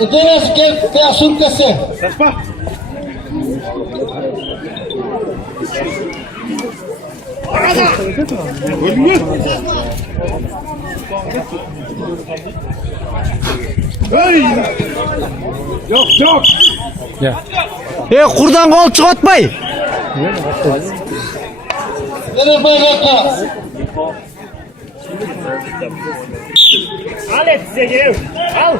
Udenas que azul que se. Yok yok. Kurdan kol çıkartmayın. Nereye bayrakta? Al et size geliyor. Al.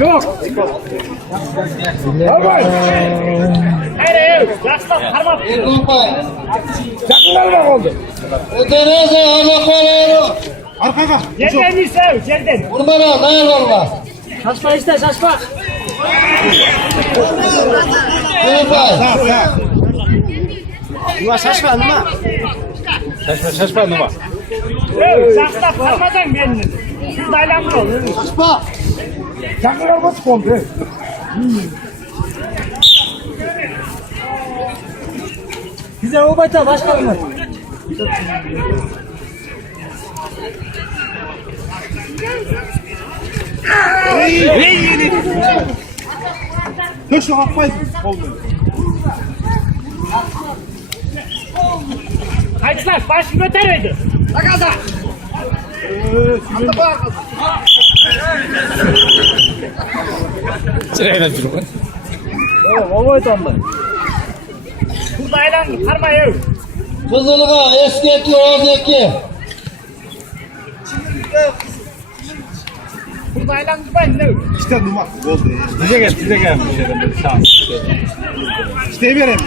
Yok. Tamam. Hayır. Yaşlar parmak. Kumpay. Çakılar bak oldu. Udenas hava koyuyor. Arkaya. Yerden istev. Yerden. Vurmana ne var? Şaşma iste şaşma. Kumpay. Numa şaşma numa. Şaşma numa. Yaşlar parmadan kendini. Siz daylanmıyor olur. Aspa. Çakılar basık oldu. Bize o bayta başkanım. Dur şu hafayı. Oldu. Kaçlar baş götürüyordu. Bakaza. Sırayla durun. O bayta mı? Bu daylan parmağı. Kızılga eski eki oradaki. Bu daylan ben ne? İşte numar. Oldu. Bize gelmiş. Tamam. İşte vereyim.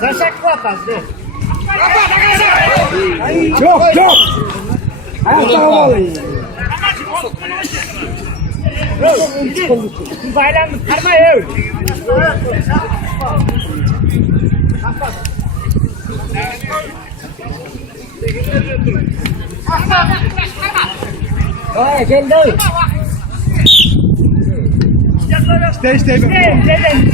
Taşak vatas de. Yok yok. Ayakta havalı. Bu daylan parmağı. Ay geldi. İşte Neden? Neden?